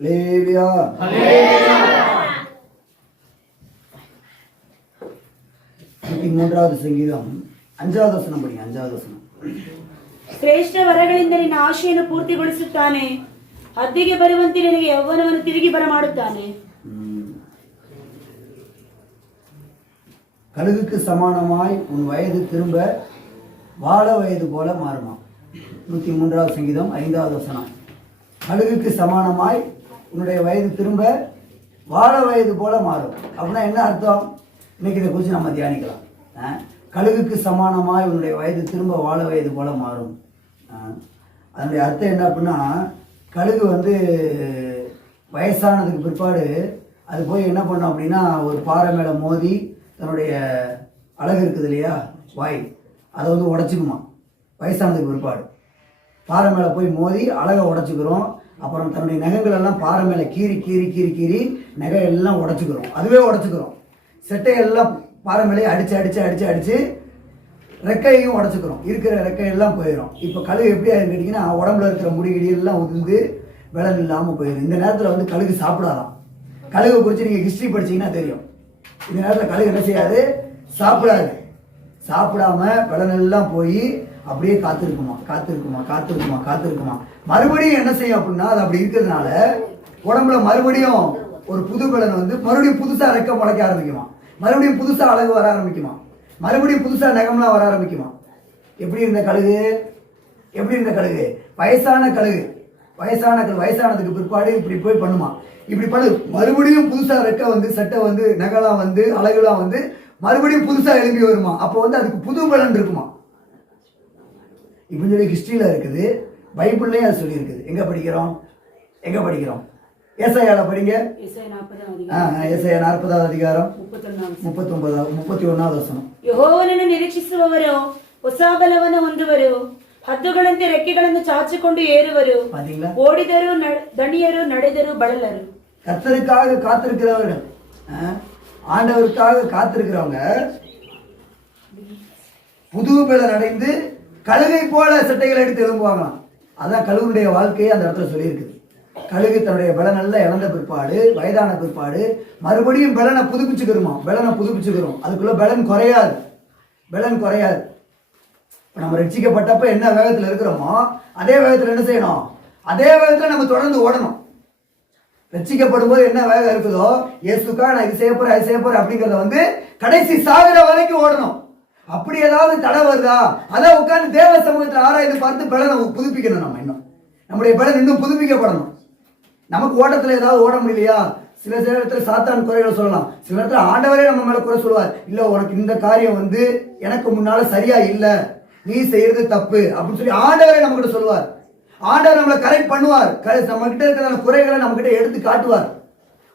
ஹல்லேலூயா. மூன்றாவது சங்கீதம் 5வது வசனம் படிங்க. 5வது வசனம். ಶ್ರೇಷ್ಠ ವರಗಳಿಂದ ನಿನ್ನ ಆಶೆಯನ್ನು ಪೂರ್ತಿಗೊಳಿಸುತ್ತಾನೆ, ಅದ್ದಿಗೆ ಬರುವಂತೆ ನಿನಗೆ ಯೌವನವನ್ನು ತಿರುಗಿ ಬರಮಾಡುತ್ತಾನೆ. கழுகுக்கு சமானமாய் உன் வயது திரும்ப வாழ வயது போல மாறுமா. 103வது சங்கீதம் 5வது வசனம். கழுகுக்கு சமானமாய் உன்னுடைய வயது திரும்ப வாழ வயது போல மாறும். அப்படின்னா என்ன அர்த்தம்? இன்னைக்கு இதை குறித்து நம்ம தியானிக்கலாம். கழுகுக்கு சமானமாய் உன்னுடைய வயது திரும்ப வாழ வயது போல மாறும். அதனுடைய அர்த்தம் என்ன அப்படின்னா, கழுகு வயசானதுக்கு பிற்பாடு அது போய் என்ன பண்ணும் அப்படின்னா, ஒரு பாறை மேலே மோதி தன்னுடைய அழகு இருக்குது இல்லையா, வாய், அதை உடச்சிக்குமா. வயசானதுக்கு பிற்பாடு பாறை மேலே போய் மோதி அழகை உடச்சிக்கிறோம். அப்புறம் தன்னுடைய நகைகள் எல்லாம் பாறை மேலே கீறி கீறி கீறி கீறி நகை எல்லாம் உடச்சிக்கிறோம். அதுவே உடச்சிக்கிறோம். செட்டையெல்லாம் பாறை மேலே அடித்து அடித்து அடித்து அடித்து ரெக்கையும் உடச்சிக்கிறோம். இருக்கிற ரெக்கையெல்லாம் போயிடும். இப்போ கழுகு எப்படி ஆகுதுன்னு கேட்டிங்கன்னா, உடம்புல இருக்கிற முடிகிடியெல்லாம் உதிர்ந்து விலன் இல்லாமல் போயிடும். இந்த நேரத்தில் கழுகு சாப்பிடாதான். கழுகை குறித்து நீங்கள் ஹிஸ்ட்ரி படிச்சிங்கன்னா தெரியும். இந்த நேரத்தில் கழுகு என்ன செய்யாது? சாப்பிடாது. சாப்பிடாம விலனெல்லாம் போய் அப்படியே காத்திருக்குமா காத்திருக்குமா காத்திருக்குமா காத்திருக்குமா. மறுபடியும் என்ன செய்யும் அப்படின்னா, அது அப்படி இருக்கிறதுனால உடம்புல மறுபடியும் ஒரு புது பலன் மறுபடியும் புதுசாக ரெக்க முளைக்க ஆரம்பிக்குமா. மறுபடியும் புதுசாக அழகு வர ஆரம்பிக்குமா. மறுபடியும் புதுசாக நகம்லாம் வர ஆரம்பிக்குமா. எப்படி இருந்த கழுகு? எப்படி இருந்த கழுகு? வயசான கழுகு. வயசானதுக்கு பிற்பாடு இப்படி போய் பண்ணுமா. இப்படி பண்ணு, மறுபடியும் புதுசாக ரெக்க சட்டை நகலாம் அழகுலாம் மறுபடியும் புதுசாக எழும்பி வருமா. அப்போ அதுக்கு புது பலன் இருக்குமா. இப்படி சொல்லி ஹிஸ்ட்ரியில் இருக்குது, பைபிள்லேயும் அது சொல்லியிருக்குது. எங்கே படிக்கிறோம்? ஏசாயால படிங்க. ஏசாயா 40வது அதிகாரம் 31வது வசனம். ಯೆಹೋವನನ್ನು ನಿರೀಕ್ಷಿಸುವವರು ಹೊಸ ಬಲವನ್ನು ಹೊಂದುವರು, ಹದ್ದುಗಳಂತೆ ರೆಕ್ಕೆಗಳನ್ನು ಚಾಚಿಕೊಂಡು ಏರುವರು, ಓಡಿದರು ದಣಿಯರು, ನಡೆದರು ಬಳಲರು. கர்த்தருக்காக காத்திருக்கிறவர்கள், ஆண்டவருக்காக காத்திருக்கிறவங்க புது பலன் அடைந்து கழுகை போல சட்டைகளை எடுத்து எழும்புவாங்களாம். அதான் கழுகுடைய வாழ்க்கையை அந்த இடத்துல சொல்லியிருக்குது. கழுகு தன்னுடைய பலனெல்லாம் இழந்த பிற்பாடு, வயதான பிற்பாடு மறுபடியும் பலனை புதுப்பிச்சுக்கிறோம். அதுக்குள்ள பலன் குறையாது. இப்போ நம்ம ரட்சிக்கப்பட்டப்ப என்ன வேகத்தில் இருக்கிறோமோ அதே வேகத்தில் என்ன செய்யணும்? அதே வேகத்தில் நம்ம தொடர்ந்து ஓடணும். ரட்சிக்கப்படும் போது என்ன வேகம் இருக்குதோ, இயேசுக்கா நான் இது செய்ய போறேன் அப்படிங்கிறத கடைசி சாகிற வரைக்கும் ஓடணும். அப்படி ஏதாவது தடை வருதா, அதை உட்கார்ந்து தேவ சமூகத்தில் ஆராய்ந்து பார்த்து பலனை புதுப்பிக்கணும். நம்ம இன்னும் நம்முடைய பலன் இன்னும் புதுப்பிக்கப்படணும். நமக்கு ஓட்டத்தில் ஏதாவது ஓட முடியலையா? சில நேரத்தில் சாத்தான் குறைகள் சொல்லலாம். சில நேரத்தில் ஆண்டவரே நம்ம மேலே குறை சொல்லுவார். இல்லை, உனக்கு இந்த காரியம் எனக்கு முன்னால சரியா இல்லை, நீ செய்யறது தப்பு அப்படின்னு சொல்லி ஆண்டவரே நம்ம கிட்ட சொல்லுவார். ஆண்டவர் நம்மளை கரெக்ட் பண்ணுவார். நம்ம கிட்ட இருக்கிற குறைகளை நம்ம கிட்ட எடுத்து காட்டுவார்.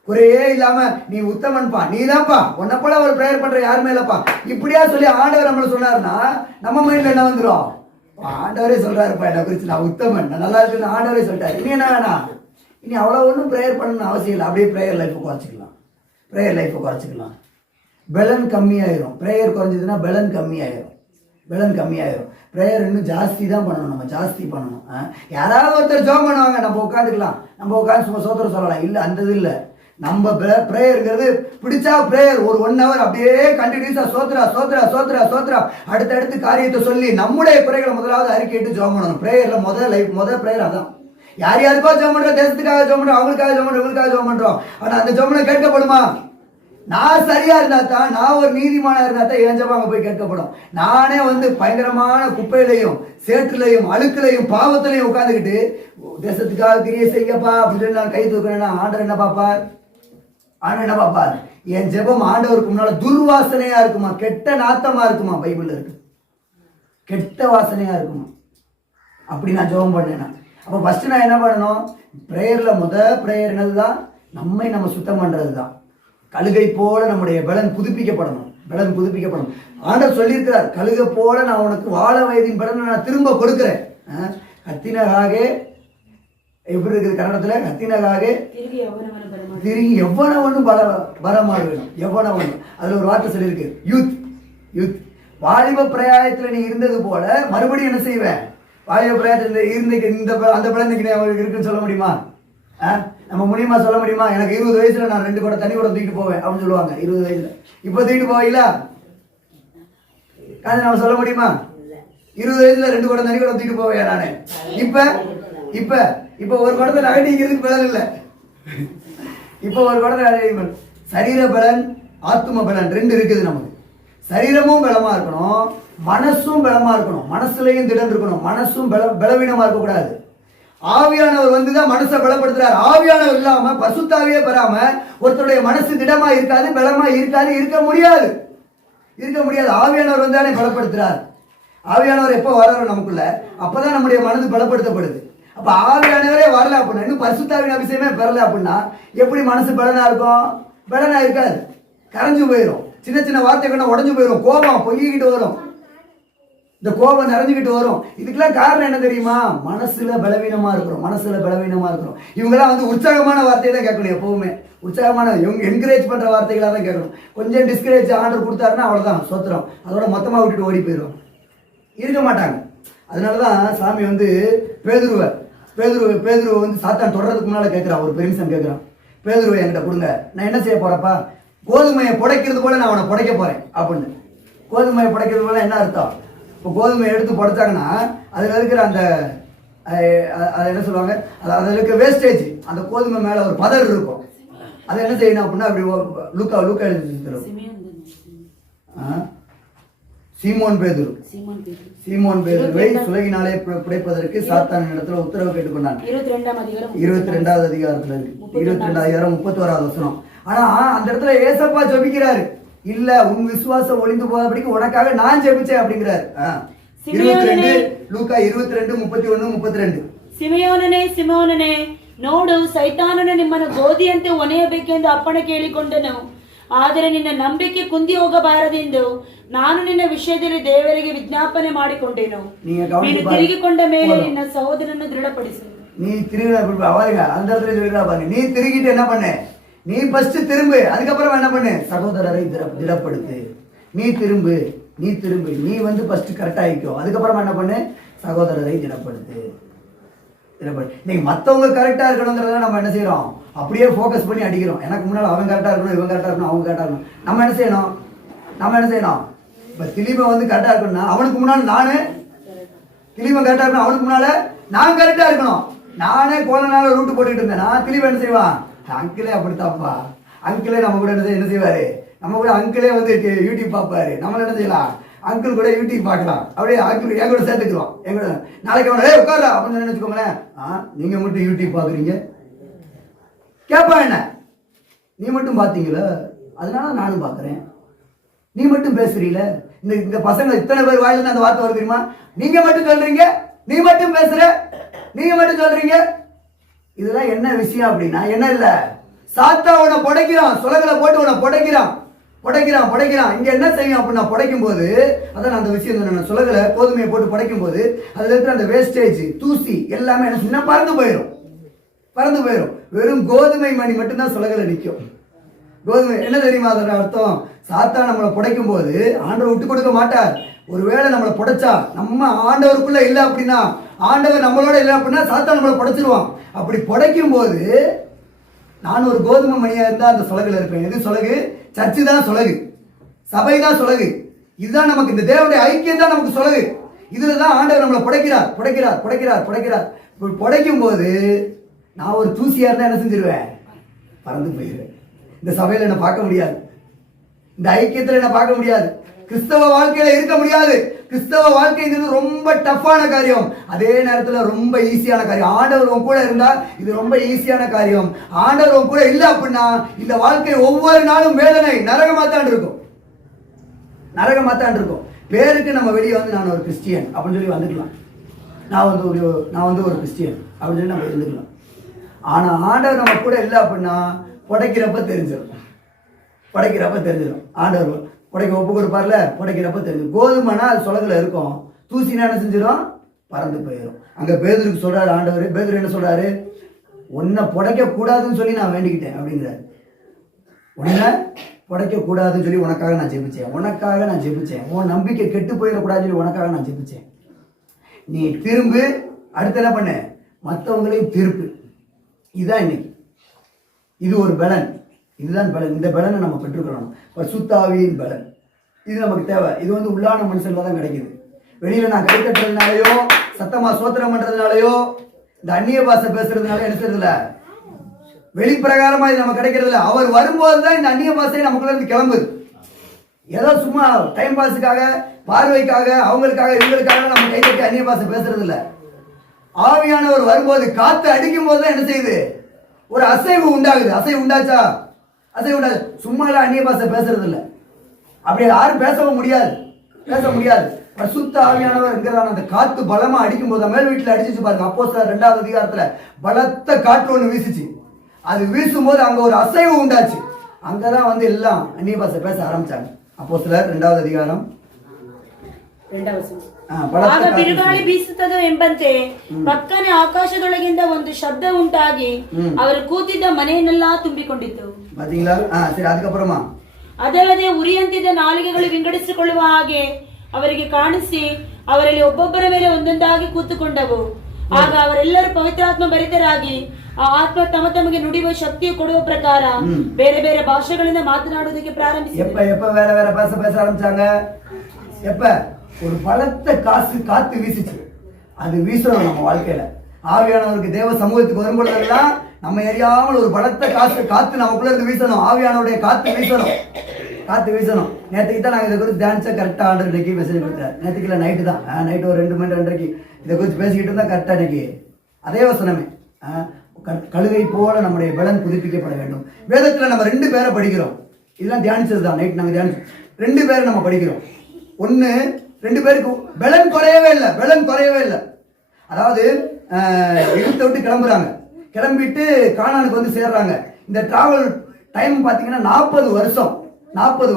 குறையே இல்லாம நீ உத்தமன்பா, நீ தான்ப்பா, உன்னை போல ஒரு ப்ரேயர் பண்ற யாருமே இல்லப்பா, இப்படியா சொல்லி ஆண்டவர் நம்மளை சொன்னாருன்னா நம்ம மைண்ட்ல என்ன வந்துடும்? ஆண்டவரே சொல்றாருப்பா என்ன குறித்து, நான் உத்தமன், நான் நல்லா இருக்குன்னு ஆண்டவரே சொல்லிட்டாரு. இனி என்ன வேணாம்? இனி அவ்வளோ ஒன்றும் ப்ரேயர் பண்ணணும்னு அவசியம் இல்லை. அப்படியே ப்ரேயர் லைஃப்பை குறைச்சிக்கலாம். பலன் கம்மியாயிரும். ப்ரேயர் குறைஞ்சதுன்னா பலன் கம்மியாயிரும். ப்ரேயர் இன்னும் ஜாஸ்தி தான் பண்ணணும். நம்ம ஜாஸ்தி பண்ணணும். யாராவது ஒருத்தர் ஜோம் பண்ணுவாங்க, நம்ம உட்காந்துக்கலாம், நம்ம உட்காந்து சும்மா சோத்திரம் சொல்லலாம். இல்லை, அந்த இது இல்லை. நம்ம ப்ரேயருங்கிறது பிடிச்சா ப்ரேயர் ஒரு 1 hour அப்படியே கண்டினியூஸா சோத்ரா அடுத்தடுத்து காரியத்தை சொல்லி நம்முடைய குறைகளை முதலாவது அறிக்கையிட்டு ஜோம் பண்ணணும். ப்ரேயர்ல முதல் ப்ரேயர் அதான். யார் யாருக்கோ ஜோம் பண்றோம், தேசத்துக்காக ஜோம் பண்றோம், அவங்களுக்காக ஜோம் பண்றோம், இவங்களுக்காக ஜோம் பண்றோம். ஆனா அந்த ஜோம்ல கேட்கப்படுமா? நான் சரியா இருந்தா தான், நான் ஒரு நீதிமானா இருந்தா தான் என் ஜெபம் அங்க போய் கேட்கப்படும். நானே பயங்கரமான குப்பையிலையும் சேற்றுலையும் அழுக்குலையும் பாவத்திலையும் உட்காந்துக்கிட்டு தேசத்துக்காக கிரியை செய்யப்பா அப்படின்னு நான் கை தூக்குறேன்னா ஆண்டவர் என்ன பார்ப்பார்? என் ஜெபம் ஆண்டவருக்கு முன்னால துர்வாசனையா இருக்குமா, கெட்ட நாத்தமா இருக்குமா. பைபிள்ல இருக்கு, கெட்ட வாசனையா இருக்குமா. அப்படி நான் ஜெபம் பண்ணேன்னா அப்போ ஃபர்ஸ்ட் நான் என்ன பண்ணணும்? ப்ரேயர்ல ப்ரேயர் என்னதுதான்? நம்ம சுத்தம் பண்றது தான். கழுகை போல நம்முடைய பலன் புதுப்பிக்கப்படணும். ஆண்டவர் சொல்லியிருக்கிறார், கழுகை போல நான் உனக்கு வாழ வயதின் பலனை நான் திரும்ப கொடுக்கிறேன். கத்தினகாக எப்படி இருக்குது கன்னடத்தில்? கத்தினகாக திரும்பி எவ்வளவனும் வரமாடுவேணும். எவ்வளவனும் அதுல ஒரு வார்த்தை சொல்லியிருக்கு, யூத். வாலிப பிரயாயத்தில் நீ இருந்தது போல மறுபடியும் என்ன செய்வேன்? வாலிப பிரயாயத்தில் இருந்த அந்த பலன் இருக்குன்னு சொல்ல முடியுமா? நம்ம முடியுமா, சொல்ல முடியுமா? எனக்கு 20 வயசுல நான் 2 குடம் தண்ணி குடம் தூக்கிட்டு போவேன் அப்படின்னு சொல்லுவாங்க. 20 வயசுல. இப்போ தூக்கிட்டு போவீங்களா? அது நம்ம சொல்ல முடியுமா? 20 வயசுல 2 குடம் தண்ணி குடம் தூக்கிட்டு போவேன் நானு. இப்ப இப்ப இப்ப ஒரு குடத்தை நகட்டிக்கிறதுக்கு பலன் இல்லை. இப்ப ஒரு குடத்தை நகட்டி, சரீர பலன் ஆத்தும பலன் 2 இருக்குது நமக்கு. சரீரமும் பலமா இருக்கணும், மனசும் பலமா இருக்கணும். மனசுலயும் திடன் இருக்கணும், மனசும் பலவீனமா இருக்கக்கூடாது. ஆவியானவர் வந்துதான் மனசை பலப்படுத்துறாரு. ஆவியானவர் இல்லாம பசுத்தாவியே பெறாம ஒருத்தருடைய மனசு திடமா இருக்காது, பலமா இருக்காது, இருக்க முடியாது. ஆவியானவர் வந்தானே பலப்படுத்துறார். ஆவியானவர் எப்போ வர்றாரோ நமக்குள்ள, அப்பதான் நம்முடைய மனது பலப்படுத்தப்படுது. அப்ப ஆவியானவரே வரல அப்படின்னா, இன்னும் பரிசுத்தாவின் அபிஷேகமே பெறல அப்படின்னா எப்படி மனசு பலனா இருக்கும்? பலனா இருக்காது, கரைஞ்சு போயிடும். சின்ன சின்ன வார்த்தைகள் உடஞ்சு போயிடும். கோபம் பொங்கிக்கிட்டு வரும், இந்த கோபம் நிறைஞ்சுக்கிட்டு வரும். இதுக்கெல்லாம் காரணம் என்ன தெரியுமா? மனசுல பலவீனமா இருக்கிறோம். இவங்கெல்லாம் வந்து உற்சாகமான வார்த்தையை தான் கேட்கணும். எப்பவுமே உற்சாகமான என்கரேஜ் பண்ற வார்த்தைகளாக தான் கேட்கணும். கொஞ்சம் டிஸ்கரேஜ் ஆர்டர் கொடுத்தாருன்னா அவ்வளவுதான், சோத்திரம், அதோட மொத்தமா விட்டுட்டு ஓடி போயிடும். இருக்க மாட்டாங்க. அதனாலதான் சாமி வந்து பேதுருவை வந்து சாத்தான் தொடர்றதுக்கு முன்னால கேட்கிறான், ஒரு பெர்மிஷன் கேட்கிறான். பேதுருவை என்கிட்ட கொடுங்க, நான் என்ன செய்ய போறப்பா? கோதுமையை புடைக்கிறது போல நான் அவனை புடைக்க போறேன் அப்படின்னு. கோதுமையை புடைக்கிறது போல என்ன அர்த்தம்? இப்போ கோதுமையை எடுத்து புடைச்சாங்கன்னா அதில் இருக்கிற அந்த அதை என்ன சொல்லுவாங்க, அதில் இருக்கிற வேஸ்டேஜ், அந்த கோதுமை மேலே ஒரு பதர் இருக்கும். அதை என்ன செய்யணும் அப்படின்னா, அப்படி லூக்கா எழுதி தரும். சீமோன் பேதுருவை சுலகினாலே புடைப்பதற்கு சாத்தான் இடத்துல உத்தரவு கேட்டுக்கொண்டான். 22வது அதிகாரத்துல இருக்கு. 22வது அதிகாரம் 31வது வசனம். ஆனா அந்த இடத்துல ஏசப்பா ஜெபிக்கிறாரு, இல்ல உன் விசுவாசம் ஒளிந்து போகாதபடிக்கு உனக்காக நான் ஜெபிச்சேன் அப்படிங்கிறாரு. 22 லூக்கா 22 31 32. ಸಿಮೆಯೋನನೇ ನೋಡು, ಸೈತಾನನು ನಿಮ್ಮನ್ನು ಗೋಧಿಯಂತೆ ಒನೆಯಬೇಕೆಂದು ಅಪ್ಪಣೆ ಕೇಳಿಕೊಂಡನು. ಆದರೆ ನಿನ್ನ ನಂಬಿಕೆ ಕುಂದಿ ಹೋಗಬಾರದೆಂದು ನಾನು ನಿನ್ನ ವಿಷಯದಲ್ಲಿ ದೇವರಿಗೆ ವಿಜ್ಞಾಪನೆ ಮಾಡಿಕೊಂಡೆನು. ನೀನು ತಿರುಗಿಕೊಂಡ ಮೇಲೆ ನಿನ್ನ ಸಹೋದರನನ್ನು ದೃಢಪಡಿಸು. நீ அந்த இடத்துல சொல்லிடுறா பாருங்க. நீ திருகிட்டு என்ன பண்ண? நீ ஃபர்ஸ்ட் திரும்பு, அதுக்கப்புறம் என்ன பண்ணு? சகோதரரை திடப்படுத்து. நீ திரும்பு, நீ வந்து ஃபர்ஸ்ட் கரெக்டா ஆயிக்கோ, அதுக்கப்புறம் என்ன பண்ணு? சகோதரரை திடப்படுத்து. இன்னைக்கு மற்றவங்க கரெக்டா இருக்கணுங்கிறத நம்ம என்ன செய்யறோம்? அப்படியே ஃபோக்கஸ் பண்ணி அடிக்கிறோம். எனக்கு முன்னாடி அவன் கரெக்டா இருக்கணும், இவன் கரெக்டா இருக்கணும், அவங்க கரெக்டா இருக்கணும். நம்ம என்ன செய்யணும்? இப்ப திலீபன் வந்து கரெக்டா இருக்கணும்னா அவனுக்கு முன்னாடி திலீபன் கரெக்டா இருக்கணும், அவனுக்கு முன்னால நான் கரெக்டா இருக்கணும். நானே போன நாள் ரூட்டு போட்டுக்கிட்டு இருந்தேன். நான் திலீபன் என்ன செய்வான்? அங்கிளே அப்படித்தாப்பா, அங்கிளே நம்ம கூட என்ன செய்வாரு? நம்ம கூட அங்கிளே வந்து யூடியூப் பார்ப்பாரு. நம்மள என்ன செய்யலாம்? அங்கிள் கூட யூடியூப் பார்க்கலாம். அப்படியே அங்கிள் என் கூட சேர்த்துக்கிறோம். எங்களோட நாளைக்கு அவனை உட்கார அப்படின்னு நினைச்சுக்கோங்களேன். நீங்க மட்டும் யூடியூப் பாக்குறீங்க கேப்பா, என்ன நீ மட்டும் பாத்தீங்களா? அதனால நானும் பாக்குறேன். நீ மட்டும் பேசுறீல. இந்த பசங்க இத்தனை பேர் வாயில அந்த வார்த்தை வருது தெரியுமா? நீங்க மட்டும் சொல்றீங்க, நீ மட்டும் பேசுற, நீங்க மட்டும் சொல்றீங்க. இதெல்லாம் என்ன விஷயம் அப்படின்னா, என்ன இல்ல, சாத்தா உன்னை புடைக்கிறான், சுலகளை போட்டு உன்னை புடைக்கிறான். இங்க என்ன செய்யும் அப்படின்னா, புடைக்கும் போது அதான் அந்த விஷயம் சொன்ன, சுலகளை கோதுமையை போட்டு புடைக்கும் போது அதுல இருக்கிற அந்த வேஸ்டேஜ், தூசி எல்லாமே என்ன செய்ய பறந்து போயிடும். வெறும் கோதுமை மணி மட்டும்தான் சுலகளை நிற்கும். கோதுமை என்ன தெரியுமா அதோட அர்த்தம்? சாத்தா நம்மளை புடைக்கும் போது ஆண்டவர் விட்டு கொடுக்க மாட்டார். ஒருவேளை நம்மளை புடைச்சா, நம்ம ஆண்டவருக்குள்ள இல்லை அப்படின்னா, ஆண்டவர் நம்மளோட இல்லை அப்படின்னா சாத்தா நம்மளை புடைச்சிருவான். அப்படி புடைக்கும் போது நான் ஒரு கோதுமை மணியா இருந்தா அந்த சுலகுல இருப்பேன். எது சுலகு? சர்ச்சு தான் சுலகு, சபை தான் சுலகு. இதுதான் நமக்கு, இந்த தேவனுடைய ஐக்கியம் தான் நமக்கு சுலகு. இதுலதான் ஆண்டவர் நம்மளை புடைக்கிறார். புடைக்கும் போது நான் ஒரு தூசியா இருந்தா என்ன செஞ்சிருவேன்? பறந்து போயிடுவேன். இந்த சபையில என்ன பார்க்க முடியாது, இந்த ஐக்கியத்துல என்ன பார்க்க முடியாது, கிறிஸ்தவ வாழ்க்கையில இருக்க முடியாது. கிறிஸ்தவ வாழ்க்கைங்கிறது ரொம்ப டஃப்பான காரியம், அதே நேரத்துல ரொம்ப ஈஸியான காரியம். ஆண்டவர் உன் கூட இருந்தா இது ரொம்ப ஈஸியான காரியம். ஆண்டவர் உன் கூட இல்லை அப்படின்னா இந்த வாழ்க்கை ஒவ்வொரு நாளும் வேதனை, நரகமாத்தான் இருக்கும். பேருக்கு நம்ம வெளியே வந்து நான் ஒரு கிறிஸ்டியன் அப்படின்னு சொல்லி வந்துக்கலாம். நான் வந்து ஒரு கிறிஸ்டியன் அப்படின்னு சொல்லி நம்ம இருந்துக்கலாம். ஆனா ஆண்டவர் நம்ம கூட இல்லை அப்படின்னா புடைக்கிறப்ப தெரிஞ்சிடும். ஆண்டவர் புடைக்க ஒப்பு கொடுப்பார்ல, புடைக்கிறப்ப தெரிஞ்சிடும். கோதுமைனா அது சுலகுல இருக்கும், தூசினா என்ன செஞ்சிடும்? பறந்து போயிடும். அங்க பேதுருக்கு சொல்றாரு ஆண்டவர். பேதுரு என்ன சொல்றாரு? உன்னை புடைக்க கூடாதுன்னு சொல்லி நான் வேண்டிக்கிட்டேன் அப்படிங்கிறாரு. உன்னை புடைக்க கூடாதுன்னு சொல்லி உனக்காக நான் ஜெபிச்சேன். உன் நம்பிக்கை கெட்டு போயிடக்கூடாதுன்னு சொல்லி உனக்காக நான் ஜெபிச்சேன். நீ திரும்பு, அடுத்து என்ன பண்ண? மற்றவங்களையும் திருப்பு. இதுதான் இன்னைக்கு. இது ஒரு பலன், இதுதான் பலன். இந்த பலனை நம்ம பெற்றுக்கொள்ளணும். பரிசுத்தாவியின் பலன் இது நமக்கு தேவை. இது வந்து உள்ளான மனுஷன்ல தான் கிடைக்குது. வெளியில நான் கை தட்டுறதுனாலயோ சத்தமா சோத்திரம் பண்றதுனாலயோ இந்த அந்நிய பாஷை பேசுறதுனால என்ன செய்யறதில்ல, வெளிப்பிரகாரமா இது நம்ம கிடைக்கிறது இல்லை. அவர் வரும்போது தான் இந்த அந்நிய பாஷை நமக்குள்ள இருந்து கிளம்புது. ஏதோ சும்மா டைம் பாஸுக்காக, பார்வைக்காக, அவங்களுக்காக, இவங்களுக்காக நம்ம கை தட்டி அந்நிய பாஷை பேசுறது இல்லை. ஆவியானவர் வரும்போது காத்து அடிக்கும் போது தான் என்ன செய்யுது, ஒரு அசைவு உண்டாகுது. அசைவு உண்டாச்சா? அசைவு உண்டாது. சும்மா அந்நிய பாஷை பேசுறது இல்லை. அப்படி யாரும் பேசவும் முடியாது, பேச முடியாது. பரிசுத்த ஆவியானவர் அந்த காத்து பலமா அடிக்கும் போது மேல் வீட்டுல அடிச்சிச்சு பாருங்க. அப்போஸ்தலர் 2வது அதிகாரத்துல பலத்த காற்று ஒண்ணு வீசுச்சு. அது வீசும் போது அங்க ஒரு அசைவு உண்டாச்சு. அங்கதான் வந்து எல்லாம் அந்நிய பாஷை பேச ஆரம்பிச்சாங்க. அப்போஸ்தலர் 2வது அதிகாரம் 2வது ವಚನ. ಆಗ ಬಿರುಗಾಳಿ ಬೀಸುತ್ತದೋ ಎಂಬಂತೆ ಪಕ್ಕನೆ ಆಕಾಶದೊಳಗಿಂದ ಒಂದು ಶಬ್ದ ಉಂಟಾಗಿ ಅವರು ಕೂತಿದ್ದ ಮನೆಯನ್ನೆಲ್ಲ ತುಂಬಿಕೊಂಡಿತು. பாத்தீங்களா? சரி, அதுக்கப்புறமா ಅದಲ್ಲದೆ ಉರಿಯಂತಿದ್ದ ನಾಲಿಗೆಗಳು ವಿಂಗಡಿಸಿಕೊಳ್ಳುವ ಹಾಗೆ ಅವರಿಗೆ ಕಾಣಿಸಿ ಅವರಲ್ಲಿ ಒಬ್ಬೊಬ್ಬರ ಮೇಲೆ ಒಂದೊಂದಾಗಿ ಕೂತುಕೊಂಡವು. ಆಗ ಅವರೆಲ್ಲರೂ ಪವಿತ್ರಾತ್ಮ ಭರಿತರಾಗಿ ಆ ಆತ್ಮ ತಮ್ಮ ತಮಗೆ ನುಡಿಯುವ ಶಕ್ತಿಯು ಕೊಡುವ ಪ್ರಕಾರ ಬೇರೆ ಬೇರೆ ಭಾಷೆಗಳಿಂದ ಮಾತನಾಡುವುದಕ್ಕೆ ಪ್ರಾರಂಭಿಸಿದರು. எப்ப வேற வேற பேச ஆரம்பிச்சாங்க? எப்ப ஒரு பலத்த காத்து வீசிச்சு. அது வீசணும் நம்ம வாழ்க்கையில. ஆவியானவருக்கு தேவ சமூகத்துக்கு வரும்பொழுதெல்லாம் நம்ம எரியாமல் ஒரு பலத்த காத்து நமக்குள்ள இருந்து வீசணும். ஆவியானவருடைய காத்து வீசணும். நேற்றுக்கு தான் நாங்கள் இதை குறித்து தியானிச்சா கரெக்டாக ஆண்டர் இன்னைக்கு மெசேஜ் கொடுத்தாரு. நேற்றுக்கு இல்லை, நைட்டு தான். நைட்டு ஒரு 2 மணி 2:30 இதை குறித்து பேசிக்கிட்டு இருந்தா கரெக்டாக இன்னைக்கு அதே வசனமே. கழுகை போல நம்முடைய பலன் புதுப்பிக்கப்பட வேண்டும். வேதத்துல நம்ம 2 பேரை படிக்கிறோம். இதெல்லாம் தியானிச்சது தான். நைட் நாங்கள் தியானிச்சோம். 2 பேரை நம்ம படிக்கிறோம். ஒன்று, 2 பேருக்கு பலன் குறையவே இல்லை. அதாவது எகிப்தை விட்டு கிளம்பிட்டு கானானுக்கு வந்து சேர்றாங்க. இந்த டிராவல் டைம் பார்த்தீங்கன்னா 40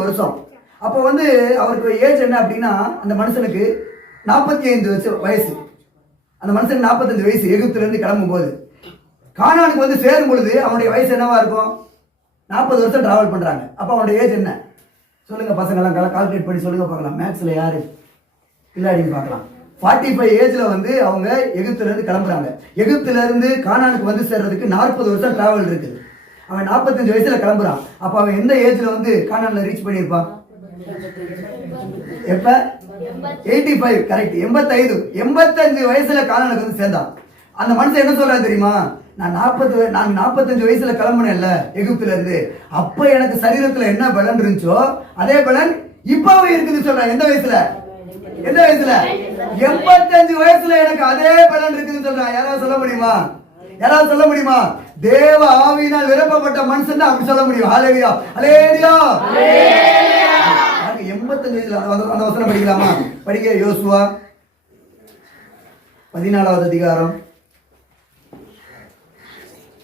வருஷம். அப்போ வந்து அவருக்கு ஏஜ் என்ன அப்படின்னா, அந்த மனுஷனுக்கு 45 வயசு. அந்த மனுஷனுக்கு 45 வயசு. எகிப்துல இருந்து கிளம்பும் போது கானானுக்கு வந்து சேரும் பொழுது அவனுடைய வயசு என்னவா இருக்கும்? 40 வருஷம் டிராவல் பண்றாங்க. அப்போ அவனுடைய ஏஜ் என்ன சொல்லுங்க பசங்களாம், கால்குலேட் பண்ணி சொல்லுங்க பார்க்கலாம். மேக்ஸ்ல யாரு இல்லாடின்னு பார்க்கலாம். 45 ஏஜ்ல வந்து அவங்க எகிப்துல இருந்து கிளம்புறாங்க. எகிப்துல இருந்து கானானுக்கு வந்து சேர்றதுக்கு 40 வருஷம் டிராவல் இருக்குது. அவன் 45 வயசுல கிளம்புறான். அப்ப அவன் எந்த ஏஜ்ல வந்து கானான்ல ரீச் பண்ணியிருப்பான்? எப்ப? 85. கரெக்ட். 85 வயசுல கானானுக்கு வந்து சேர்ந்தான். அந்த மனுஷன் என்ன சொல்றாரு தெரியுமா? நான் 45 வயசுல கிளம்புனேன்ல எகிப்துல இருந்து, அப்ப எனக்கு சரீரத்துல என்ன பலன் இருந்துச்சோ அதே பலன் இப்பவே இருக்குன்னு சொல்றான். எந்த வயசுல? 85 வயசுல எனக்கு அதே பலன் இருக்குன்னு சொல்றான். யாராவது சொல்ல முடியுமா? தேவ ஆவியினால் நிரப்பப்பட்ட மனுஷன் தான் அப்படி சொல்ல முடியும். ஹல்லேலூயா, ஹல்லேலூயா. 85 வயசுல அந்த வசனம் படிக்கலாமா? படிக்க. யோசுவா 14வது அதிகாரம்.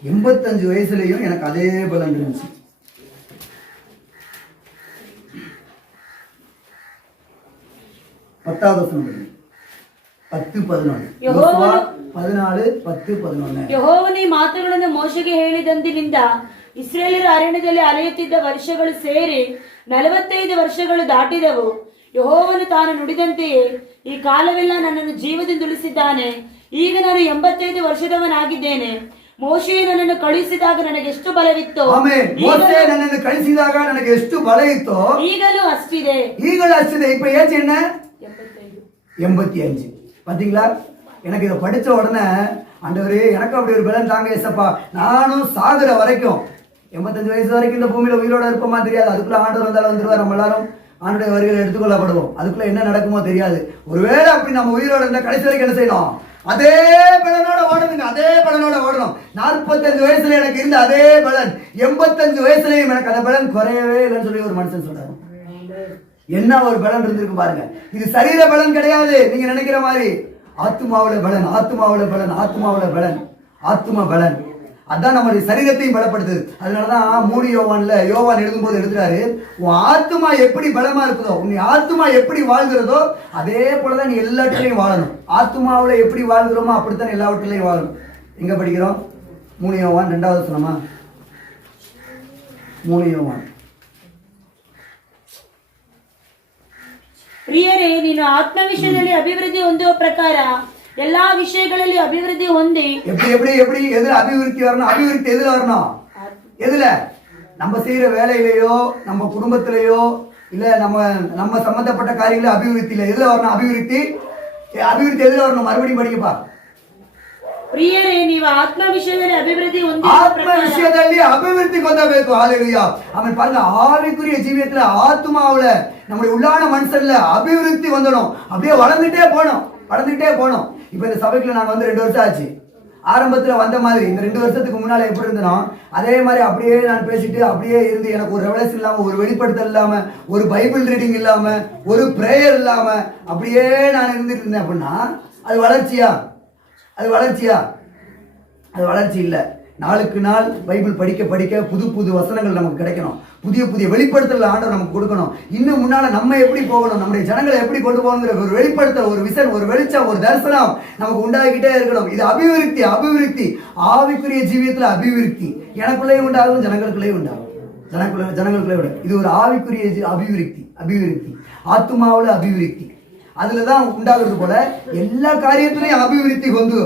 85 வயசுலயும் எனக்கு அதே பலன் இருந்துச்சு. 10வது வசனம் படிங்க. 10:11. யோசுவா 14:10-11. ಯೆಹೋವನ ಈ ಮಾತುಗಳನ್ನು ಮೋಶೆಗೆ ಹೇಳಿದಂದಿನಿಂದ ಇಸ್ರಾಯೇಲರ ಅರಣ್ಯದಲ್ಲಿ ಅಲೆಯುತ್ತಿದ್ದ ವರ್ಷಗಳು ಸೇರಿ 45 ವರ್ಷಗಳು ದಾಟಿದವು. ಯೆಹೋವನು ತಾನು ನುಡಿದಂತೆಯೇ ಈ ಕಾಲವೆಲ್ಲ ನನ್ನನ್ನು ಜೀವದಿಂದ ಉಳಿಸಿದ್ದಾನೆ. ಈಗ ನಾನು 85 ವರ್ಷದವನಾಗಿದ್ದೇನೆ. ಮೋಶೆಯು ನನ್ನನ್ನು ಕಳುಹಿಸಿದಾಗ ನನಗೆ ಎಷ್ಟು ಬಲವಿತ್ತೋ, ಈಗಲೂ ಅಷ್ಟಿದೆ. இப்ப ஏஜ் என்ன? 85. பாத்தீங்களா? எனக்கு இதை படிச்ச உடனே, ஆண்டவரே எனக்கு அப்படி ஒரு பலன் தாங்க ஏசப்பா. நானும் சாகுற வரைக்கும் 85 வயசு வரைக்கும் இந்த பூமியில உயிரோட இருப்போமா தெரியாது. அதுக்குள்ள ஆண்டவர் வந்தாலும் வந்துருவார். நம்ம எல்லாரும் ஆண்டுடைய வருகையில் எடுத்துக்கொள்ளப்படுவோம். அதுக்குள்ள என்ன நடக்குமோ தெரியாது. ஒருவேளை அப்படி நம்ம உயிரோட இருந்தா கடைசி வரைக்கும் என்ன செய்யணும்? அதே பலனோட ஓடணுங்க. 45 வயசுல எனக்கு இருந்த அதே பலன் 85 வயசுலயும் எனக்கு அந்த பலன் குறையவே இல்லைன்னு சொல்லி ஒரு மனுஷன் சொல்றாரு. என்ன ஒரு பலன் இருந்திருக்கு பாருங்க. இது சரீர பலன் கிடையாது நீங்க நினைக்கிற மாதிரி. ஆத்மாவுல பலன். ஆத்ம பலன். அதான் நம்முடைய சரீரத்தையும் பலப்படுத்துது. அதனாலதான் 3 யோவான் எழுதும்போது எழுதுறாரு, உன் ஆத்மா எப்படி பலமா இருக்குதோ, உன் ஆத்மா எப்படி வாழ்கிறதோ அதே போலதான் நீ எல்லாத்திலையும் வாழணும். ஆத்மாவுல எப்படி வாழ்கிறோமோ அப்படித்தான் எல்லாவற்றிலையும் வாழணும். எங்க படிக்கிறோம்? 3 யோவான் 2வது வசனமா? 3 யோவான். ಪ್ರಿಯರೇ, ನೀನು ಆತ್ಮ ವಿಷಯದಲ್ಲಿ ಅಭಿವೃದ್ಧಿ ಹೊಂದುವ ಪ್ರಕಾರ ಎಲ್ಲಾ ವಿಷಯಗಳಲ್ಲಿ ಅಭಿವೃದ್ಧಿ ಹೊಂದಿ எப்படி எப்படி எப்படி எதுல அபிவிருத்தி வரணும்? அபிவிருத்தி எதுல வரணும்? எதுல? நம்ம செய்யற வேலையிலயோ, நம்ம குடும்பத்திலேயோ, இல்ல நம்ம நம்ம சம்பந்தப்பட்ட காரியங்கள அபிவிருத்தி இல்ல. எதுல வரணும் அபிவிருத்தி? அபிவிருத்தி எதுல வரணும்? மறுபடியும் படிக்கப்பா. ಪ್ರಿಯರೇ, ನೀವು ಆತ್ಮ ವಿಷಯದಲ್ಲಿ ಅಭಿವೃದ್ಧಿ ಹೊಂದಿ ಆತ್ಮ ವಿಷಯದಲ್ಲಿ ಅಭಿವೃದ್ಧಿ ಹೊಂದಬೇಕು. ஹalleluya. அவன் பாருங்க, ஆவிக்குரிய ஜீவியத்துல ஆத்மாவுல நம்முடைய உள்ளான மனுஷன்ல அபிவிருத்தி வந்துடும். அப்படியே வளர்ந்துட்டே போகணும், வளர்ந்துட்டே போகணும். இப்ப இந்த சபைக்குள்ள நாங்க வந்து 2 வருஷம் ஆச்சு. ஆரம்பத்துல வந்த மாதிரி இந்த 2 வருஷத்துக்கு முன்னால எப்படி இருந்தோம் அதே மாதிரி அப்படியே நான் பேசிட்டு அப்படியே இருந்து எனக்கு ஒரு ரெவலேஷன் இல்லாம, ஒரு வெளிப்படுத்தல் இல்லாம, ஒரு பைபிள் ரீடிங் இல்லாம, ஒரு பிரேயர் இல்லாம அப்படியே நான் இருந்துட்டு இருந்தேன் அப்படின்னா அது வளர்ச்சியா? அது வளர்ச்சியா? அது வளர்ச்சி இல்லை. நாளுக்கு நாள் பைபிள் படிக்க படிக்க புது புது வசனங்கள் நமக்கு கிடைக்கணும், புதிய புதிய வெளிப்படுத்தல் ஆண்டவர் நமக்கு கொடுக்கணும். இன்னும் முன்னால நம்ம எப்படி போகணும், நம்முடைய ஜனங்களை எப்படி கொண்டு போகணுங்கிற ஒரு வெளிப்படுத்தல், ஒரு விசன், ஒரு வெளிச்சம், ஒரு தரிசனம் நமக்கு உண்டாகிக்கிட்டே இருக்கணும். இது அபிவிருத்தி. அபிவிருத்தி ஆவிக்குரிய ஜீவியத்துல அபிவிருத்தி எனக்குள்ளேயும் உண்டாகும், ஜனங்களுக்குள்ளேயும் உண்டாகும். ஜனங்களுக்குள்ளே விட இது ஒரு ஆவிக்குரிய அபிவிருத்தி. அபிவிருத்தி ஆத்துமாவுல அபிவிருத்தி அதுலதான் உண்டாகிறது போல எல்லா காரியத்திலையும் ಅಭಿವೃದ್ಧಿ ಹೊಂದು.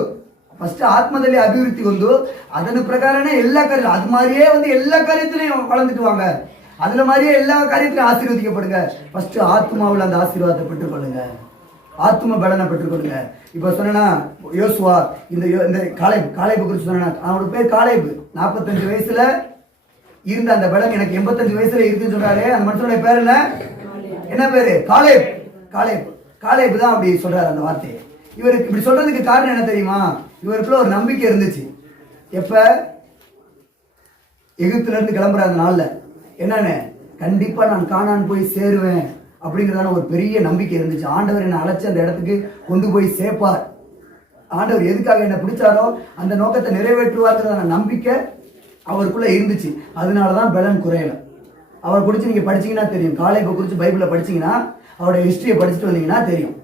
ಫಸ್ಟ್ ಆತ್ಮದಲ್ಲಿ ಅಭಿವೃದ್ಧಿ ಹೊಂದು ಅದನ್ನ ಪ್ರಕಾರನೇ எல்லா காரியம் அது மாதிரியே வந்து எல்லா காரியத்திலையும் வளர்ந்துட்டு வாங்க. அதுல மாதிரியே எல்லா காரியத்திலையும் ஆசீர்வதிக்கப்படுங்க. ஃபர்ஸ்ட் ஆத்மாவில் அந்த ஆசீர்வாதத்தை பெற்றுக்கொள்ளுங்க, ஆத்ம பலனை பெற்றுக்கொள்ளுங்க. இப்ப சொன்னா யோசுவா இந்த காலேபு குறித்து சொன்னா, அவனோட பேர் காலேபு. 45 வயசுல இருந்த அந்த பலன் எனக்கு 85 வயசுல இருக்குன்னு சொல்றாரு. அந்த மனுஷனுடைய பேர் என்ன பேரு? காலேப். காலேப் காலேபு தான் அப்படி சொல்றாரு அந்த வார்த்தையை. இவருக்கு இப்படி சொல்றதுக்கு காரணம் என்ன தெரியுமா? இவருக்குள்ள ஒரு நம்பிக்கை இருந்துச்சு. எப்ப எகிப்துல இருந்து கிளம்புற அந்த நாள்ல என்னன்னு, கண்டிப்பா நான் கானான் போய் சேருவேன் அப்படிங்கிறதான ஒரு பெரிய நம்பிக்கை இருந்துச்சு. ஆண்டவர் என்னை அழைச்சி அந்த இடத்துக்கு கொண்டு போய் சேர்ப்பார், ஆண்டவர் எதுக்காக என்னை பிடிச்சாரோ அந்த நோக்கத்தை நிறைவேற்றுவார்கிறதான நம்பிக்கை அவருக்குள்ள இருந்துச்சு. அதனாலதான் பலன் குறையல. அவர் குறித்து நீங்க படிச்சீங்கன்னா தெரியும். காலேபை குறித்து பைபிள்ல படிச்சீங்கன்னா, அவருடைய ஹிஸ்டரியை படிச்சுட்டு வந்தீங்கன்னா தெரியும்.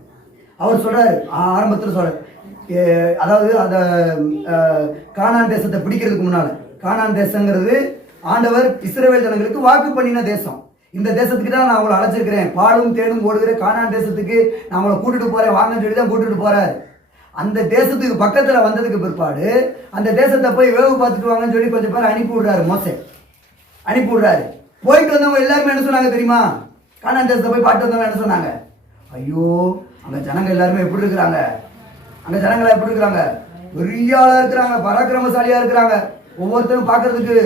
அவர் சொல்றாரு, ஆரம்பத்தில் சொல்றாரு, அதாவது அந்த கானான் தேசத்தை பிடிக்கிறதுக்கு முன்னால, கானான் தேசங்கிறது ஆண்டவர் இஸ்ரவேல் ஜனங்களுக்கு வாக்கு பண்ணின தேசம். இந்த தேசத்துக்கு தான் நான் அவங்களை அழைச்சிருக்கிறேன், பாலும் தேனும் ஓடுகிற கானான் தேசத்துக்கு நான் அவங்களை கூட்டிட்டு போறேன் வாங்கன்னு சொல்லி தான் கூட்டிட்டு போறாரு. அந்த தேசத்துக்கு பக்கத்துல வந்ததுக்கு பிற்பாடு அந்த தேசத்தை போய் வேவு பார்த்துட்டு வாங்கன்னு சொல்லி கொஞ்சம் பேர் அனுப்பி விடுறாரு. மோசே அனுப்பி விடுறாரு. போயிட்டு வந்தவங்க எல்லாருமே என்ன சொன்னாங்க தெரியுமா? கானான் தேசத்தை போய் பாட்டு வந்தவங்க என்ன சொன்னாங்க? ஐயோ, அங்க ஜனங்க எல்லாருமே எப்படி இருக்கிறாங்க, அங்க ஜனங்களா எப்படி இருக்கிறாங்க, பெரிய ஆளா இருக்கிறாங்க, பராக்கிரமசாலியா இருக்கிறாங்க, ஒவ்வொருத்தரும் பாக்குறதுக்கு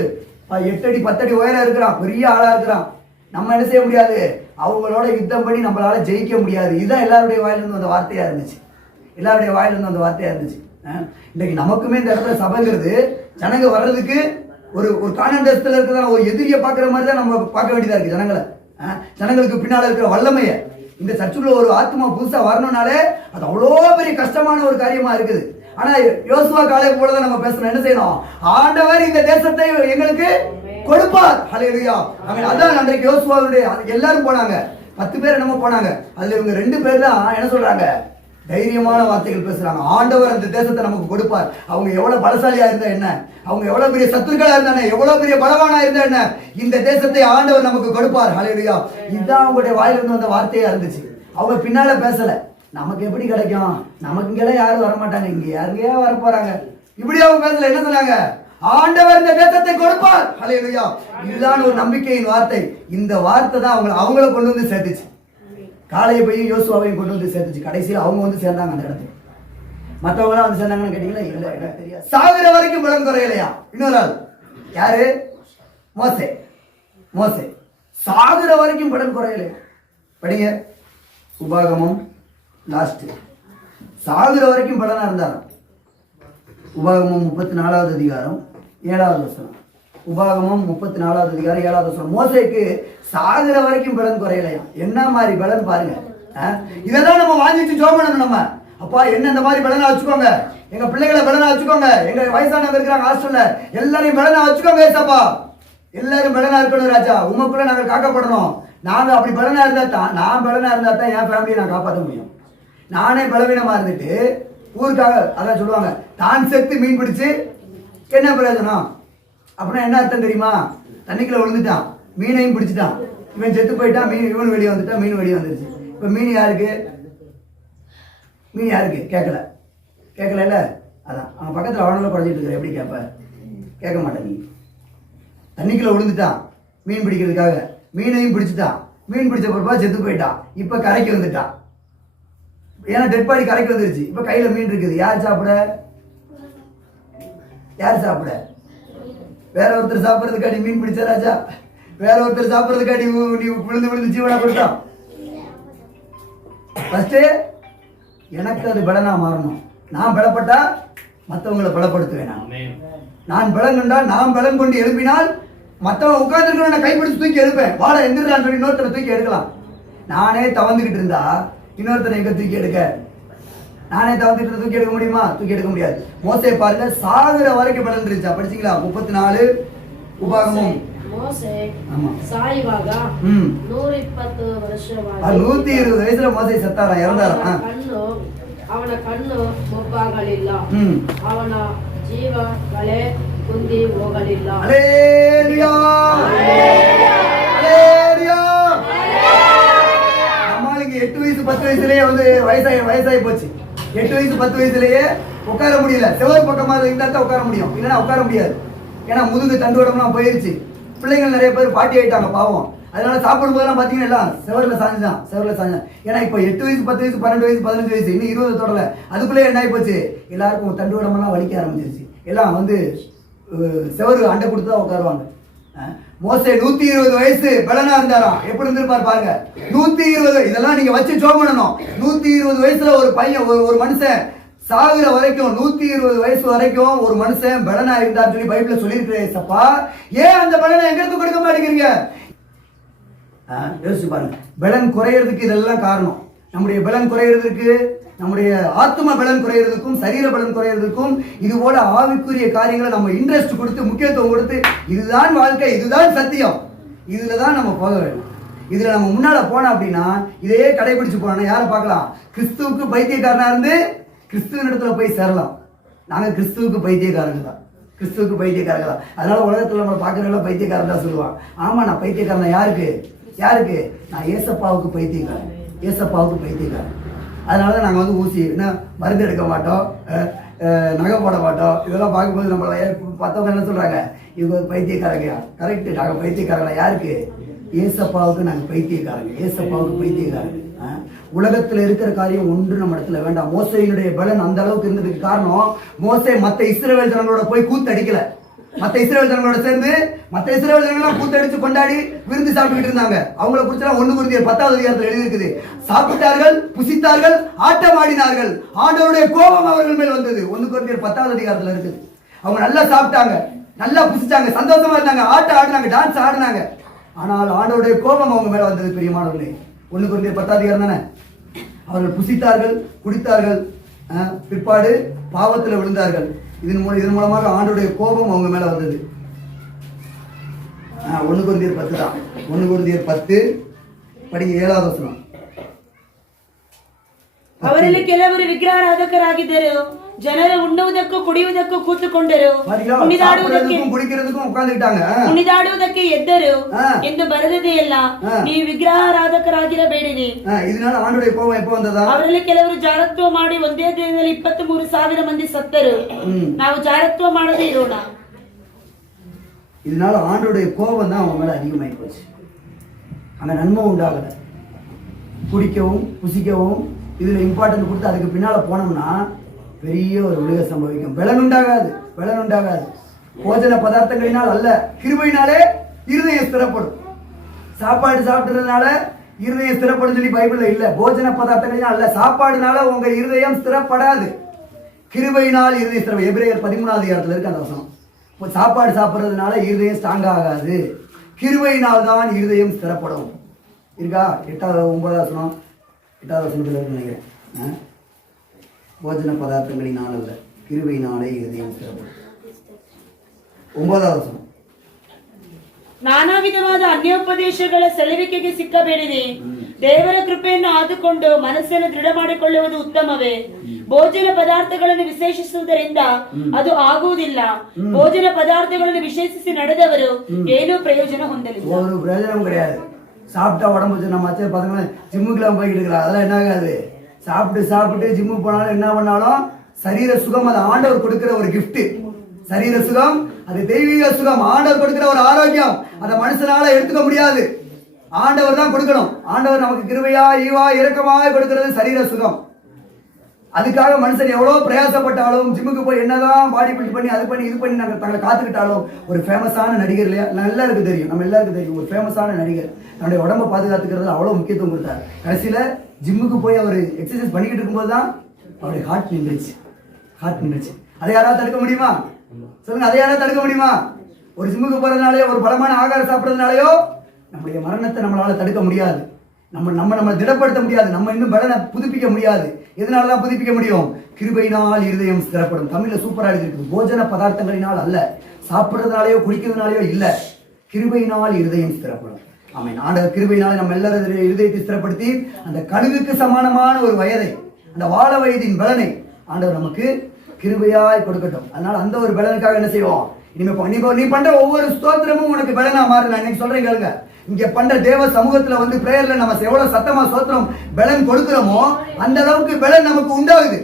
8 அடி 10 அடி உயரம் இருக்கிறான், பெரிய ஆளா இருக்கிறான். நம்ம என்ன செய்ய முடியாது, அவங்களோட யுத்தம் பண்ணி நம்மளால ஜெயிக்க முடியாது. இதுதான் எல்லாருடைய வாயிலிருந்து அந்த வார்த்தையா இருந்துச்சு. எல்லாருடைய வாயிலிருந்து அந்த வார்த்தையா இருந்துச்சு. இன்னைக்கு நமக்குமே இந்த இடத்துல சபைங்கிறது ஜனங்க வர்றதுக்கு ஒரு கானான் தேசத்துல இருக்கிறதான ஒரு எதிரியை பார்க்குற மாதிரி தான் நம்ம பார்க்க வேண்டியதா இருக்கு. ஜனங்களுக்கு பின்னால இருக்கிற வல்லமைய, இந்த சர்ச்சுக்குள்ள ஒரு ஆத்மா புதுசா வரணும்னாலே அது அவ்வளோ பெரிய கஷ்டமான ஒரு காரியமா இருக்குது. ஆனா யோசுவா காலேப் போலதான் நம்ம பேசணும். என்ன செய்யணும்? ஆண்டவர் இந்த தேசத்தை எங்களுக்கு கொடுப்பார். ஹல்லேலூயா. அதான் அன்றைக்கு யோசுவாவுடைய எல்லாரும் போனாங்க, 10 பேர் என்னமோ போனாங்க. அதுல இவங்க 2 பேர் தான் என்ன சொல்றாங்க, தைரியமான வார்த்தைகள் பேசுறாங்க. ஆண்டவர் அந்த தேசத்தை நமக்கு கொடுப்பார். அவங்க எவ்வளவு பலசாலியா இருந்தா என்ன, அவங்க எவ்வளவு பெரிய சத்துருக்களா இருந்தானே, எவ்வளவு பெரிய பலவானா இருந்தா என்ன, இந்த தேசத்தை ஆண்டவர் நமக்கு கொடுப்பார். ஹல்லேலூயா. இதுதான் அவங்களுடைய வாயிலிருந்து வந்த வார்த்தையா இருந்துச்சு. அவங்க பின்னால பேசல, நமக்கு எப்படி கிடைக்கும், நமக்கு இங்கெல்லாம் யாரும் வரமாட்டாங்க, இங்க யாருக்கையா வர போறாங்க, இப்படி அவங்க பேசல. என்ன சொன்னாங்க? ஆண்டவர் இந்த தேசத்தை கொடுப்பார். ஹல்லேலூயா. இதுதான் ஒரு நம்பிக்கையின் வார்த்தை. இந்த வார்த்தை தான் அவங்கள கொண்டு வந்து சேர்த்துச்சு. காலேபையும் யோசுவாவையும் கொண்டு வந்து சேர்த்துச்சு. கடைசியில் அவங்க வந்து சேர்ந்தாங்க அந்த இடத்துக்கு. மற்றவங்களாம் வந்து சேர்ந்தாங்கன்னு கேட்டீங்களா? இல்ல, எனக்கு தெரியாது. சாகுற வரைக்கும் பலன் குறையலையா? இன்னொரு ஆள் யாரு? மோசே. மோசே சாகுற வரைக்கும் பலன் குறையலையா? படிங்க உபாகமம் லாஸ்ட். சாகுற வரைக்கும் பலனா இருந்தார். உபாகமம் 34வது அதிகாரம் 7வது வசனம். உபாகமம் 34வது அதிகாரம் 7வது வசனம். மோசேக்கு சாகுற வரைக்கும் பலன் குறையலையா? என்ன மாதிரி பலன் பாருங்க. இதெல்லாம் நம்ம வாங்கிட்டு ஜோம் பண்ணணும். நம்ம அப்பா என்ன இந்த மாதிரி பலனா வச்சுக்கோங்க, எங்க பிள்ளைகளை பலனா வச்சுக்கோங்க, எங்க வயசானவங்க இருக்கிறாங்க ஹாஸ்டல்ல எல்லாரையும் பலனா வச்சுக்கோங்க. ஏசப்பா எல்லாரும் பலனா இருக்கணும் ராஜா, உமக்குள்ள நாங்கள் காக்கப்படணும். நாங்க அப்படி பலனா இருந்தா தான், நான் பலனா இருந்தா தான் என் ஃபேமிலியை நான் காப்பாற்ற முடியும். நானே பலவீனமா இருந்துட்டு ஊருக்காக, அதான் சொல்லுவாங்க, தான் செத்து மீன் பிடிச்சு என்ன பிரயோஜனம் அப்படின்னா என்ன அர்த்தம் தெரியுமா? தண்ணிக்குள்ள விழுந்துட்டான், மீனையும் பிடிச்சிட்டான், இவன் செத்து போயிட்டான், மீன் இவன் வெளியே வந்துட்டான், மீன் வெளியே வந்துருச்சு. இப்ப மீன் யாருக்கு? மீன் யாருக்கு கேட்கல. கேட்கல. அதான் அவன் பக்கத்தில் அவனால குறைஞ்சிட்டு இருக்கிற, எப்படி கேட்ப? கேட்க மாட்டேன். நீ தண்ணிக்குள்ள விழுந்துட்டான் மீன் பிடிக்கிறதுக்காக, மீனையும் பிடிச்சிட்டான், மீன் பிடிச்ச பிறப்பா செத்து போயிட்டான். இப்போ கரைக்கு வந்துட்டான், ஏன்னா டெட் பாடி கரைக்கு வந்துருச்சு. இப்போ கையில் மீன் இருக்குது, யார் சாப்பிட? யார் சாப்பிட? வேற ஒருத்தர் சாப்பிட்றதுக்காடி மீன் பிடிச்ச ராஜா, வேற ஒருத்தர் சாப்பிட்றதுக்காடி நீ விழுந்து விழுந்து ஜீவனா கொடுத்தான். ஃபர்ஸ்ட் எனக்கு அது பலனா மாறணும். நான் பலப்பட்டா மற்றவங்களை பலப்படுத்துவேன். நான் பலம் கண்டால், நான் பலம் கொண்டு எழுப்பினால் மற்றவன் உட்கார்ந்துருக்க கைப்பிடிச்சு தூக்கி எழுப்பேன். வாழ எந்திரான்னு சொல்லி இன்னொருத்தரை தூக்கி எடுக்கலாம். நானே தவந்துக்கிட்டு இருந்தா இன்னொருத்தரை எங்க தூக்கி எடுக்க? நானே தவந்துட்டு தூக்கி எடுக்க முடியுமா? தூக்கி எடுக்க முடியாது. மோசே பாருங்க, சாகுற வரைக்கும் பலன் இருந்துச்சா? படிச்சீங்களா? 34 உபாகமும். ஆமா, சாய்வாக 120 வருஷமாக 120 வயசுல மோசே செத்தாராம், இறந்தாராம். ಅವನ ಕಣ್ಣು ಮೊಬ್ಬಾಗಲಿಲ್ಲ, ಅವನ ಜೀವ ಕಳೆ ಕುಂದಿ ಹೋಗಲಿಲ್ಲ. ஹல்லேலூயா, ஹல்லேலூயா. நம்மளுக்கு 8 வயசு 10 வயசுலயே வந்து வயசாகி போச்சு. 8 வயசு 10 வயசுலயே உட்கார முடியல. செவர் பக்கமா இருந்தா தான் உட்கார முடியும், இல்லைன்னா உட்கார முடியாது. ஏன்னா முதுகு தண்டுவடம்லாம் போயிருச்சு. பிள்ளைகள் நிறைய பேர் பாட்டி ஆயிட்டாங்க பாவம். அதனால சாப்பிடும் போதெல்லாம் பாத்தீங்கன்னா எல்லாம் செவரில் சாஞ்சுதான். ஏன்னா இப்போ 8 வயசு 10 வயசு 12 வயசு 15 வயசு இன்னும் 20 தொடல. அதுக்குள்ளே என்ன ஆகி போச்சு? எல்லாருக்கும் தண்டு உடம்பெல்லாம் வலிக்க ஆரம்பிச்சிருச்சு. எல்லாம் வந்து செவரு அண்டை கொடுத்து தான் உட்காருவாங்க. மோசே 120 வயசு பலனா இருந்தாராம். எப்படி இருந்திருப்பார் பாருங்க. 120, இதெல்லாம் நீங்க வச்சு ஜோம் பண்ணணும். 120 வயசுல ஒரு பையன், ஒரு மனுஷன் சாகுற வரைக்கும், 120 வயசு வரைக்கும் ஒரு மனுஷன் பலனா இருந்தான்னு சொல்லி பைபிள்ல சொல்லியிருக்கிறேன். சப்பா, ஏன் அந்த பலனை எங்களுக்கு கொடுக்க மாட்டேங்கிறீங்க? யோசிச்சு பாருங்க. பலன் குறையிறதுக்கு இதெல்லாம் காரணம். நம்முடைய பலன் குறையிறதுக்கு, நம்முடைய ஆத்ம பலன் குறையிறதுக்கும், சரீர பலன் குறையிறதுக்கும், இது போல ஆவிக்குரிய காரியங்களை நம்ம இன்ட்ரெஸ்ட் கொடுத்து, முக்கியத்துவம் கொடுத்து, இதுதான் வாழ்க்கை, இதுதான் சத்தியம், இதுல தான் நம்ம போக வேண்டும். இதுல நம்ம முன்னால போனோம் அப்படின்னா, இதையே கடைபிடிச்சு போனோம்னா யாரை பார்க்கலாம்? கிறிஸ்துவுக்கு பைத்தியக்காரனா இருந்து கிறிஸ்துவின் இடத்துல போய் சேரலாம். நாங்க கிறிஸ்துவுக்கு பைத்தியக்காரங்க தான், கிறிஸ்துவுக்கு பைத்தியக்காரங்க தான். அதனால உலகத்துல நம்மளை பார்க்கறவங்க பைத்தியக்காரன் தான் சொல்லுவான். ஆமா, நான் பைத்தியக்காரன். யாருக்கு? நான் ஏசப்பாவுக்கு பைத்தியக்காரன், ஏசப்பாவுக்கு பைத்தியக்காரன். அதனாலதான் நாங்க வந்து ஊசி என்ன மருந்து எடுக்க மாட்டோம், நகை போட மாட்டோம். இதெல்லாம் பார்க்கும்போது நம்மள மற்றவங்க என்ன சொல்றாங்க? இவங்க பைத்தியக்காரங்க. கரெக்ட், நாங்க பைத்தியக்காரங்களா? யாருக்கு? ஏசப்பாவுக்கு நாங்க பைத்தியக்காரங்க, ஏசப்பாவுக்கு பைத்தியக்காரங்க. உலகத்துல இருக்கிற காரியம் ஒன்று நம்ம இடத்துல வேண்டாம். மோசையினுடைய பலன் அந்த அளவுக்கு இருந்ததுக்கு காரணம், மோசே மத்த இஸ்ரவேல் ஜனங்களோட போய் கூத்தடிக்கல. மத்த இஸ்ரவேல் ஜனங்களோட சேர்ந்து மத்த இஸ்ரவேல் ஜனங்களாம் கூத்தடிச்சு கொண்டாடி விருந்து சாப்பிட்டுக்கிட்டு இருந்தாங்க. அவங்கள குறிச்செல்லாம் 1 கொரிந்தியர் 10வது அதிகாரத்தில் எழுதி இருக்குது. சாப்பிட்டார்கள், புசித்தார்கள், ஆட்டம் ஆடினார்கள், ஆண்டவருடைய கோபம் அவர்கள் மேல் வந்தது. 1 கொரிந்தியர் 10வது அதிகாரத்தில் இருக்குது. அவங்க நல்லா சாப்பிட்டாங்க, நல்லா புசிச்சாங்க, சந்தோஷமா இருந்தாங்க, ஆட்டம் ஆடினாங்க, டான்ஸ் ஆடினாங்க. ஆனால் ஆண்டவருடைய கோபம் அவங்க மேல வந்தது. பிரியமானவர்களே, 1 கொரிந்தியர் 10வது அதிகாரம் தானே. அவர்கள் புசித்தார்கள், குடித்தார்கள், பிற்பாடு பாவத்தில் விழுந்தார்கள். இதன் மூலமாக ஆண்டவருடைய கோபம் அவங்க மேல வந்தது. 1 கொரிந்தியர் 10 தான். 1 கொரிந்தியர் 10 படிங்க, 7வது வசனம். ಅವರಲ್ಲಿ ಕೆಲವರು ವಿಗ್ರಹಾರಾಧಕರಾಗಿದ್ದರು, ಜನರು ಉಣ್ಣುವುದಕ್ಕೂ ಕುಡಿಯುವುದಕ್ಕೂ ಕೂತುಕೊಂಡರು, ಕುಣಿದಾಡುವುದಕ್ಕೆ ಎದ್ದರು ಎಂದು ಬರೆದದೆಯಲ್ಲ. ನೀವು ವಿಗ್ರಹಾರಾಧಕರಾಗಿರಬೇಡಿರಿ. ಇದனால ஆண்டவருடைய கோபம் எப்போ வந்ததா? ಅವರಲ್ಲಿ ಕೆಲವರು ಜಾರತ್ವ ಮಾಡಿ ಒಂದೇ ದಿನದಲ್ಲಿ 23,000 ಮಂದಿ ಸತ್ತರು. ನಾವು ಜಾರತ್ವ ಮಾಡದೇ ಇರೋಣ. இதனால ஆண்டவருடைய கோபம் தான் அவங்க மேல அதிகமாகி போச்சு. அங்க நன்மை உண்டாகல. குடிக்கவும் புசிக்கவும் இதுல இம்பார்ட்டன்ட் கொடுத்து அதுக்கு பின்னால போனோம்னா பெரிய ஒரு விழுக சம்பவிக்கும். பலன் உண்டாகாது. போஜன பதார்த்தங்களினால் அல்ல, கிருபையினாலே இருதயம் ஸ்திரப்படும். சாப்பாடு சாப்பிட்டதுனால இருதயம் ஸ்திரப்படும் சொல்லி பைபிள்ல இல்ல. போஜன பதார்த்தங்களினால் அல்ல, சாப்பாடுனால உங்க இருதயம் ஸ்திரப்படாது. கிருபையினால் இருதயம் ஸ்திரம். எபிரேயர் 13வது அதிகாரத்துல இருக்கு அந்த வசனம். சாப்பாடு சாப்பிட்றதுனால இருதயம் ஸ்ட்ராங் ஆகாது, கிருபையினால் தான் இருதயம் ஸ்திரப்படும். இருக்கா? 8வது 9வது வசனத்தில் இருக்கு நினைக்கிறேன். போஜன பதார்த்தங்களினால் அல்ல, கிருபையினாலே இருதயம் ஸ்திரப்படும். 9வது வசனம். ನಾನಾ ವಿಧವಾದ ಅನ್ಯೋಪದೇಶಗಳ ಸೆಳೆವಿಕೆಗೆ ಸಿಕ್ಕಬೇಡಿರಿ. ದೇವರ ಕೃಪೆಯನ್ನು ಆದುಕೊಂಡು ಮನಸ್ಸನ್ನು ದೃಢ ಮಾಡಿಕೊಳ್ಳುವುದು ಉತ್ತಮವೇ. ಭೋಜನ ಪದಾರ್ಥಗಳನ್ನು ವಿಶೇಷಿಸುವುದರಿಂದ ಅದು ಆಗುವುದಿಲ್ಲ. ಭೋಜನ ಪದಾರ್ಥಗಳನ್ನು ವಿಶೇಷಿಸಿ ನಡೆದವರು ಏನೂ ಪ್ರಯೋಜನ ಹೊಂದಲಿಲ್ಲ. ஒரு பிரயோஜனம் கிடையாது. சாப்பிட்டா உடம்பு நம்ம அச்சை பசங்க ஜிம்முக்குலாம் போய்கிட்டு இருக்கிறாங்க. அதெல்லாம் என்ன ஆகாது. சாப்பிட்டு ஜிம்முக்கு போனாலும் என்ன பண்ணாலும் சரீர சுகம் அது ஆண்டவர் கொடுக்கிற ஒரு gift. சரீர சுகம் அது தெய்வீக சுகம், ஆண்டவர் கொடுக்கிற ஒரு ஆரோக்கியம். அதை மனுஷனால எடுத்துக்க முடியாது, ஆண்டவர் தான் கொடுக்கணும். ஆண்டவர் நமக்கு கிருபையா ஈவா இரக்கமாய் கொடுக்கிறது சரீர சுகம். அதுக்காக மனுஷன் எவ்வளவு பிரயாசப்பட்டாலும், ஜிம்முக்கு போய் என்னதான் பாடி பில்ட் பண்ணி அது பண்ணி இது பண்ணி நாங்கள் தங்களை காத்துக்கிட்டாலும், ஒரு ஃபேமஸான நடிகர் இல்லையா, எல்லாருக்கும் தெரியும், நம்ம எல்லாருக்கும் தெரியும், ஒரு ஃபேமஸான நடிகர் தன்னுடைய உடம்பை பாதுகாத்துக்கிறது அவ்வளோ முக்கியத்துவம் கொடுத்தார். கடைசியில் ஜிம்முக்கு போய் அவர் எக்ஸசைஸ் பண்ணிக்கிட்டு இருக்கும்போது தான் அவருடைய ஹார்ட் நின்றுச்சு. அதை யாராவது தடுக்க முடியுமா சொல்லுங்க? அதை யாராவது தடுக்க முடியுமா? ஒரு ஜிம்முக்கு போறதுனாலயோ ஒரு பலமான ஆகாரம் சாப்பிட்றதுனாலயோ நம்முடைய மரணத்தை நம்மளால தடுக்க முடியாது. நம்ம திடப்படுத்த முடியாது. நம்ம இன்னும் பலனை புதுப்பிக்க முடியாது. எதனாலதான் புதுப்பிக்க முடியும்? கிருபையினால் இருதயம் ஸ்திரப்படும். தமிழ்ல சூப்பரா எழுதிருக்கு. போஜன பதார்த்தங்களினால் அல்ல, சாப்பிடுறதுனாலயோ குடிக்கிறதுனாலயோ இல்ல, கிருபையினால் இருதயம் ஸ்திரப்படும். ஆமென். ஆண்டவர் கிருபையினால நம்ம எல்லாரும் இருதயத்தை ஸ்திரப்படுத்தி அந்த கழுகுக்கு சமானமான ஒரு வயதை, அந்த வாழ வயதின் பலனை ஆண்டவர் நமக்கு கிருபையாய் கொடுக்கட்டும். அதனால அந்த ஒரு பலனுக்காக என்ன செய்வோம்? இனிமே நீ பண்ற ஒவ்வொரு ஸ்தோத்திரமும் உனக்கு பலனா மாறு. நான் இன்னைக்கு சொல்றேன் கேளுங்க. இங்க பண்ற தேவ சமூகத்துல வந்து பிரேயர்ல நம்ம எவ்வளவு சத்தமா ஸ்தோத்திரம் பலன் கொடுக்கிறோமோ அந்த அளவுக்கு பலன் நமக்கு உண்டாகுது.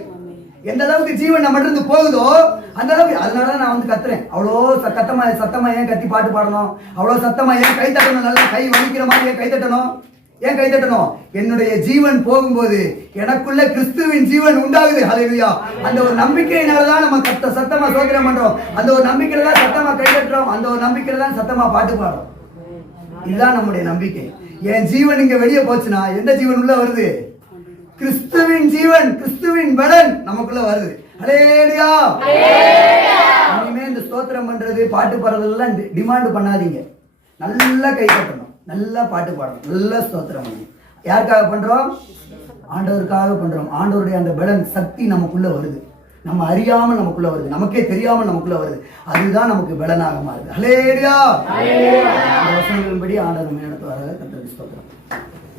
எந்த அளவுக்கு ஜீவன் நம்ம இருந்து போகுதோ அந்த அளவுக்கு. அதனாலதான் நான் வந்து கத்துறேன். அவ்வளோ சத்தமா ஏன் கத்தி பாட்டு பாடணும்? அவ்வளவு சத்தமா ஏன் கை தட்டணும்? நல்லா கை வலிக்கிற மாதிரி ஏன் கை தட்டணும்? என்னுடைய ஜீவன் போகும்போது எனக்குள்ள கிறிஸ்துவின் ஜீவன் உண்டாகுது. ஹல்லேலூயா. அந்த ஒரு நம்பிக்கையினாலதான் நம்ம சத்தமா ஸ்தோத்திரம் பண்றோம். அந்த ஒரு நம்பிக்கையில தான் சத்தமா கை தட்டுறோம். அந்த ஒரு நம்பிக்கையில தான் சத்தமா பாட்டு பாடுறோம். இதுதான் நம்முடைய நம்பிக்கை. என் ஜீவன் இங்க வெளியே போச்சுன்னா எந்த ஜீவன் உள்ள வருது? கிறிஸ்துவின் ஜீவன், கிறிஸ்துவின் பலன் நமக்குள்ள வருது. ஹல்லேலூயா. இனிமே இந்த ஸ்தோத்திரம் பண்றது பாட்டு பாடுறதெல்லாம் டிமாண்ட் பண்ணாதீங்க. நல்லா கை தட்டணும், நல்லா பாட்டு பாடணும், நல்லா ஸ்தோத்திரம் பண்ணணும். யாருக்காக பண்றோம்? ஆண்டவருக்காக பண்றோம். ஆண்டவருடைய அந்த பலன் சக்தி நமக்குள்ள வருது. நம்ம அறியாமல் நமக்குள்ள வருது, நமக்கே தெரியாமல் நமக்குள்ள வருது. அதுதான் நமக்கு பலனாக மாறுது. ஹல்லேலூயா. அந்த வசனங்களின்படி ஆண்டவர் நம்ம நடத்துவார்கள். கர்த்தருக்கு ஸ்தோத்திரம்.